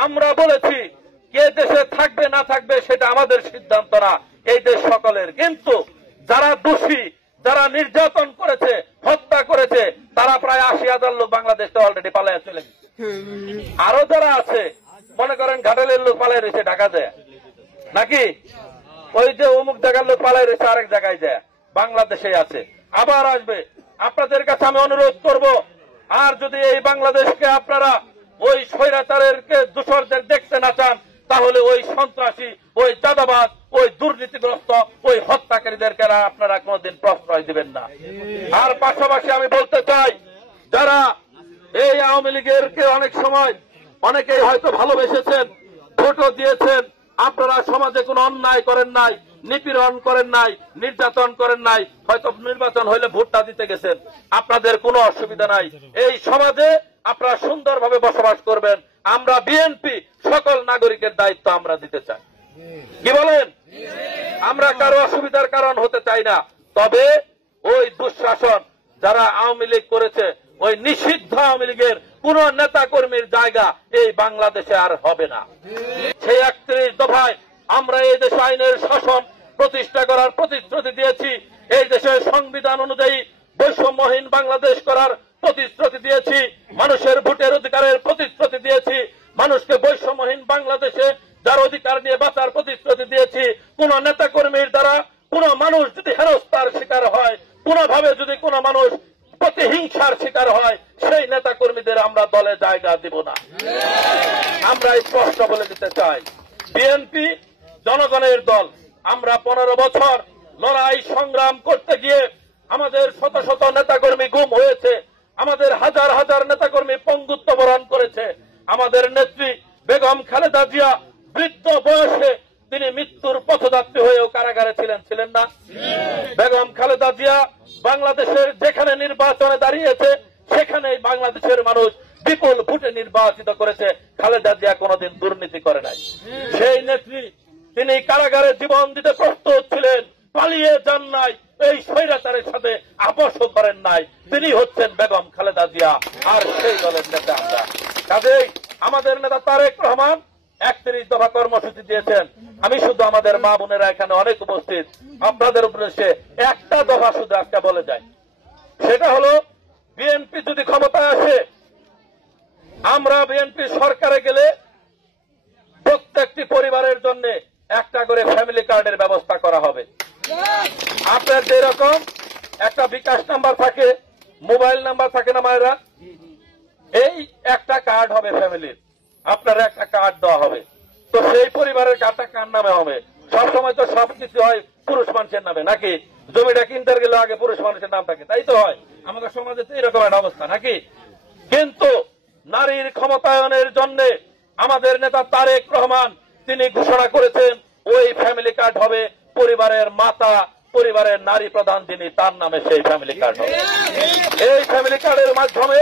আমরা বলেছি কে দেশে থাকবে না থাকবে সেটা আমাদের সিদ্ধান্ত না, এই দেশ সকলের। কিন্তু যারা দোষী, যারা নির্যাতন করেছে, হত্যা করেছে, তারা প্রায় ৮০,০০০ লোক বাংলাদেশ থেকে অলরেডি পালায় চলে গেছে। আরো যারা আছে, মনে করেন ঘাটালের লোক পালায় রয়েছে ঢাকা যায়, নাকি ওই যে অমুক জায়গার লোক পালায় রয়েছে আরেক জায়গায় যায়, বাংলাদেশে আছে, আবার আসবে। আপনাদের কাছে আমি অনুরোধ করব, আর যদি এই বাংলাদেশকে আপনারা ওই স্বৈরাচারের দূষরদের দেখতে না চান, তাহলে ওই সন্ত্রাসী, ওই চাঁদাবাজ, ওই দুর্নীতিগ্রস্ত, ওই হত্যাকারীদেরকে আপনারা কোনদিন প্রশ্রয় দিবেন না। আর পাশাপাশি আমি বলতে চাই, যারা এই আওয়ামী লীগের অনেক সময় অনেকেই হয়তো ভালোবেসেছেন, ভোটও দিয়েছেন, আপনারা সমাজে কোনো অন্যায় করেন নাই, নিপীড়ন করেন নাই, নির্যাতন করেন নাই, হয়তো নির্বাচন হইলে ভোটটা দিতে গেছেন, আপনাদের কোনো অসুবিধা নাই। এই সমাজে আপনারা সুন্দরভাবে বসবাস করবেন। আমরা বিএনপি সকল নাগরিকের দায়িত্ব আমরা দিতে চাই। কি বলেন? আমরা কারো অসুবিধার কারণ হতে চাই না। তবে ওই দুঃশাসন যারা আওয়ামী লীগ করেছে, ওই নিষিদ্ধ আওয়ামী লীগের কোন নেতা কর্মীর জায়গা এই বাংলাদেশে আর হবে না। সেই ৩১ দফায় আমরা এই দেশে আইনের শাসন প্রতিষ্ঠা করার প্রতিশ্রুতি দিয়েছি, এই দেশের সংবিধান অনুযায়ী বৈষম্যহীন বাংলাদেশ করার প্রতিশ্রুতি দিয়েছি, মানুষের ভোটের অধিকারের প্রতিশ্রুতি দিয়েছি, মানুষকে বৈষম্যহীন বাংলাদেশে যার অধিকার নিয়ে বাঁচার প্রতিশ্রুতি দিয়েছি। কোন নেতা কর্মীর দ্বারা কোন মানুষ যদি হেনস্থার শিকার হয়, কোনভাবে যদি কোন মানুষ প্রতিহিংসার শিকার হয়, সেই নেতা কর্মীদের আমরা দলে জায়গা দিব না। আমরা স্পষ্ট বলে দিতে চাই, বিএনপি জনগণের দল। আমরা ১৫ বছর লড়াই সংগ্রাম করতে গিয়ে আমাদের শত শত নেতাকর্মী গুম হয়েছে, আমাদের হাজার হাজার নেতাকর্মী পঙ্গুত্ব বরণ করেছে। আমাদের নেত্রী বেগম খালেদা জিয়া বৃদ্ধ বয়সে তিনি মৃত্যুর পথযাত্রী হয়েও কারাগারে ছিলেন না? বেগম খালেদা জিয়া বাংলাদেশের যেখানে নির্বাচনে দাঁড়িয়েছে, সেখানেই বাংলাদেশের মানুষ বিপুল ভোটে নির্বাচিত করেছে। খালেদা জিয়া কোনদিন দুর্নীতি করে নাই। সেই নেত্রী তিনি কারাগারে জীবন দিতে প্রস্তুত ছিলেন, পালিয়ে যান নাই, এই স্বৈরাচারের সাথে আপোষও করেন নাই। তিনি হচ্ছেন বেগম খালেদা জিয়া, আর সেই দলের নেতা আমরা। কাজেই আমাদের নেতা তারেক রহমান ৩১ দফা কর্মসূচি দিয়েছেন। আমি শুধু আমাদের মা বোনেরা এখানে অনেক উপস্থিত, আপনাদের উদ্দেশ্যে একটা দফা শুধু আজকে বলে যাই, সেটা হলো বিএনপি যদি ক্ষমতায় আসে, আমরা বিএনপি সরকারে গেলে প্রত্যেকটি পরিবারের জন্য একটা করে ফ্যামিলি কার্ডের ব্যবস্থা করা হবে। আপনার যেরকম একটা বিকাশ নাম্বার থাকে, মোবাইল নাম্বার থাকে না মায়েরা, এই একটা কার্ড হবে ফ্যামিলির, আপনার একটা কার্ড দেওয়া হবে। তো সেই পরিবারের কার্ডটা কার নামে হবে? সবসময় তো সবকিছু হয় পুরুষ মানুষের নামে, নাকি? জমিটা কিনতে গেলে আগে পুরুষ মানুষের নাম থাকে, তাই তো হয় আমাদের সমাজে তো এরকম একটা অবস্থা, নাকি? কিন্তু নারীর ক্ষমতায়নের জন্য আমাদের নেতা তারেক রহমান তিনি ঘোষণা করেছেন, ওই ফ্যামিলি কার্ড হবে পরিবারের মাতা, পরিবারের নারী প্রধান যিনি, তার নামে সেই ফ্যামিলি কার্ড হবে। এই ফ্যামিলি কার্ডের মাধ্যমে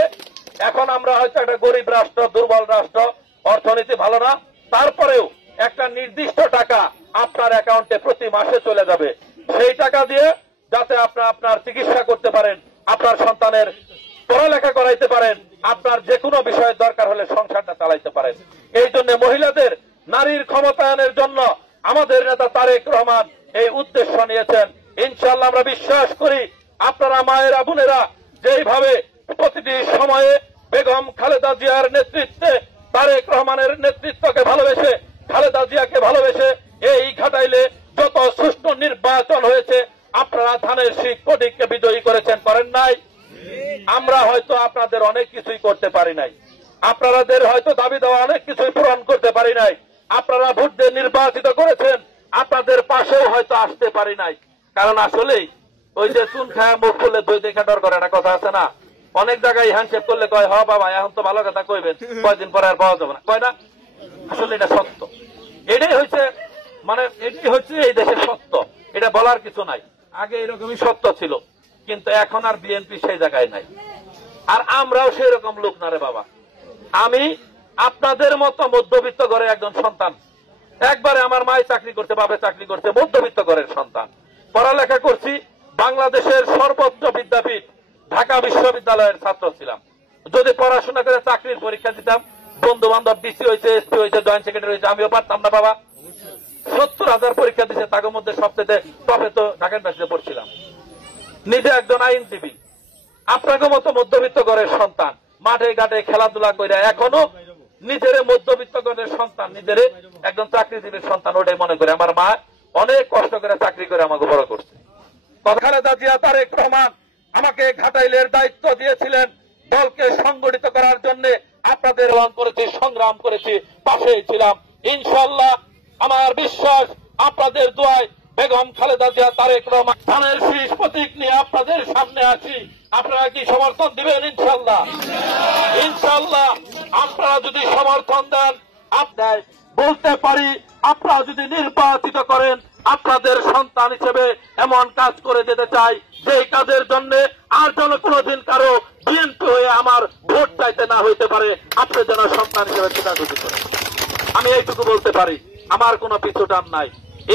এখন আমরা হয়তো একটা গরিব রাষ্ট্র, দুর্বল রাষ্ট্র, অর্থনীতি ভালো না, তারপরেও একটা নির্দিষ্ট টাকা আপনার অ্যাকাউন্টে প্রতি মাসে চলে যাবে। সেই টাকা দিয়ে যাতে আপনার চিকিৎসা করতে পারেন, আপনার সন্তানের পড়ালেখা করাইতে পারেন, আপনার যে কোনো বিষয়ের দরকার হলে সংসারটা চালাইতে পারেন। এই জন্য মহিলাদের, নারীর ক্ষমতায়নের জন্য আমাদের নেতা তারেক রহমান এই উদ্দেশ্য নিয়েছেন। ইনশাআল্লাহ আমরা বিশ্বাস করি আপনারা মায়েরা বোনেরা যেইভাবে প্রতিটি সময়ে বেগম খালেদা জিয়ার নেতৃত্বে, তারেক রহমানের নেতৃত্বকে ভালোবেসে, খালেদা জিয়াকে ভালোবেসে এই ঘাটাইলে যত সুষ্ঠু নির্বাচন হয়েছে, আপনারা ধানের শীষ প্রতীককে বিজয়ী করেছেন, করেন নাই? আমরা হয়তো আপনাদের অনেক কিছুই করতে পারি নাই, আপনাদের হয়তো দাবি দেওয়া অনেক কিছুই পূরণ করতে পারি নাই, আপনারা ভোট দিয়ে নির্বাচিত করেছেন, আপনাদের পাশেও হয়তো আসতে পারি নাই। কারণ আসলেই ওই যে চুন খায়া মুখ করলে দই দেখা ডর করে একটা কথা আছে না, অনেক জায়গায় হ্যান্ডশেক করলে কয় হ বাবা এখন তো ভালো কথা কইবেন, কয়দিন পরে আর পাওয়া যাবে না, কয় না? আসলে এটা সত্য, এটাই হচ্ছে এটাই হচ্ছে এই দেশের সত্য, এটা বলার কিছু নাই। আগে এরকমই সত্য ছিল, কিন্তু এখন আর বিএনপি সেই জায়গায় নাই। আর আমরাও সেই রকম লোক না রে বাবা। আমি আপনাদের মতো মধ্যবিত্ত ঘরের একজন সন্তান, একবারে আমার মায়ের চাকরি করতে, বাবা চাকরি করতে, মধ্যবিত্ত ঘরের সন্তান, পড়ালেখা করছি, বাংলাদেশের সর্বোচ্চ বিদ্যাপীঠ ঢাকা বিশ্ববিদ্যালয়ের ছাত্র ছিলাম। যদি পড়াশোনা করে চাকরির পরীক্ষা দিতাম, বন্ধু বান্ধব ডিসি হয়েছে, এসপি হয়েছে, জয়েন্ট সেক্রেটারি হয়েছে, আমিও পারতাম না বাবা। 70,000 পরীক্ষা দিচ্ছে, তার মধ্যে সবচেয়ে টপে তো ঢাকা ইউনিভার্সিটিতে পড়ছিলাম। নিজে একজন আইনজীবী, আপনাকে মতো মধ্যবিত্ত ঘরের সন্তান, মাঠে ঘাটে খেলাধুলা করে এখনো নিজের মধ্যবিত্ত ঘরের সন্তান, নিজের একজন চাকরিজীবীর সন্তান ওটাই মনে করে। আমার মা অনেক কষ্ট করে চাকরি করে আমাকে বড় করছে। খালেদা জিয়া তারেক রহমান আমাকে ঘাটাইলের দায়িত্ব দিয়েছিলেন দলকে সংগঠিত করার জন্য। আপনাদের করেছি, সংগ্রাম করেছি, পাশে ছিলাম। ইনশাআল্লাহ আমার বিশ্বাস আপনাদের দোয়ায় বেগম খালেদা জিয়া তারেক রহমান ধানের শীষ প্রতীক নিয়ে আপনাদের সামনে আছি। আপনারা কি সমর্থন দিবেন? ইনশাআল্লাহ ইনশাআল্লাহ আপনারা যদি সমর্থন দেন, আপনার বলতে পারি আপনারা যদি নির্বাচিত করেন, আপনাদের সন্তান হিসেবে এমন কাজ করে যেতে চাই যে কাজের জন্য আর যেন কোনোদিন কারো বিএনপি হয়ে আমার ভোট চাইতে না হইতে পারে। আপনি যেন সন্তান হিসেবে চিন্তাচুতি করেন। আমি এইটুকু বলতে পারি, আমার কোনো পিছুটান নাই।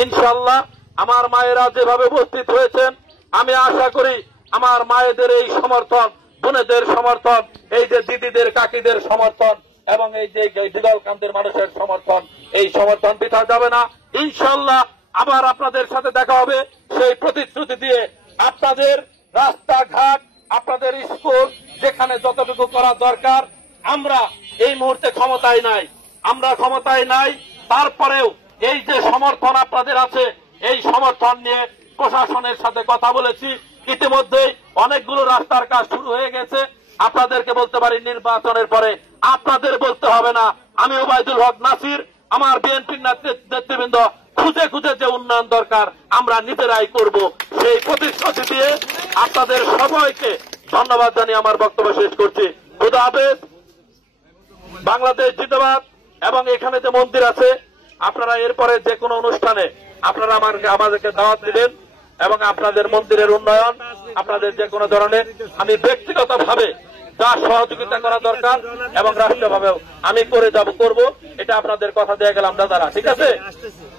ইনশাআল্লাহ আমার মায়েরা যেভাবে উপস্থিত হয়েছেন, আমি আশা করি আমার মায়েদের এই সমর্থন, বোনেদের সমর্থন, এই যে দিদিদের কাকিদের সমর্থন এবং এই যে বিদল কান্দের মানুষের সমর্থন, এই সমর্থন বৃথা যাবে না। ইনশাআল্লাহ আবার আপনাদের সাথে দেখা হবে সেই প্রতিশ্রুতি দিয়ে। আপনাদের রাস্তাঘাট, আপনাদের স্কুল, যেখানে যতটুকু করা দরকার, আমরা এই মুহূর্তে ক্ষমতায় নাই, আমরা ক্ষমতায় নাই, তারপরেও এই যে সমর্থন আপনাদের আছে, এই সমর্থন নিয়ে প্রশাসনের সাথে কথা বলেছি। ইতিমধ্যে অনেকগুলো রাস্তার কাজ শুরু হয়ে গেছে। আপনাদেরকে বলতে পারি নির্বাচনের পরে আপনাদের বলতে হবে না, আমি ওবায়দুল হক নাসির, আমার বিএনপির নেতৃবৃন্দ খুঁজে খুঁজে যে উন্নয়ন দরকার আমরা নিজেরাই করব। সেই প্রতিশ্রুতি দিয়ে আপনাদের সবাইকে ধন্যবাদ জানিয়ে আমার বক্তব্য শেষ করছি। খুদা হাফেজ। বাংলাদেশ জিন্দাবাদ। এবং এখানে যে মন্দির আছে, আপনারা এরপরে যে কোনো অনুষ্ঠানে আপনারা আমাদেরকে দাওয়াত দিবেন এবং আপনাদের মন্দিরের উন্নয়ন, আপনাদের যে কোনো ধরনের আমি ব্যক্তিগতভাবে যা সহযোগিতা করা দরকার এবং রাষ্ট্রীয়ভাবেও আমি করব, এটা আপনাদের কথা দিয়ে গেলাম দাদারা, ঠিক আছে?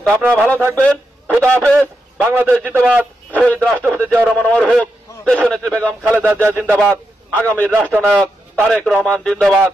তো আপনারা ভালো থাকবেন। খুদা হাফেজ। বাংলাদেশ জিন্দাবাদ। শহীদ রাষ্ট্রপতি জিয়াউর রহমান অমর হোক। দেশনেত্রী বেগম খালেদা জিয়া জিন্দাবাদ। আগামীর রাষ্ট্রনায়ক তারেক রহমান জিন্দাবাদ।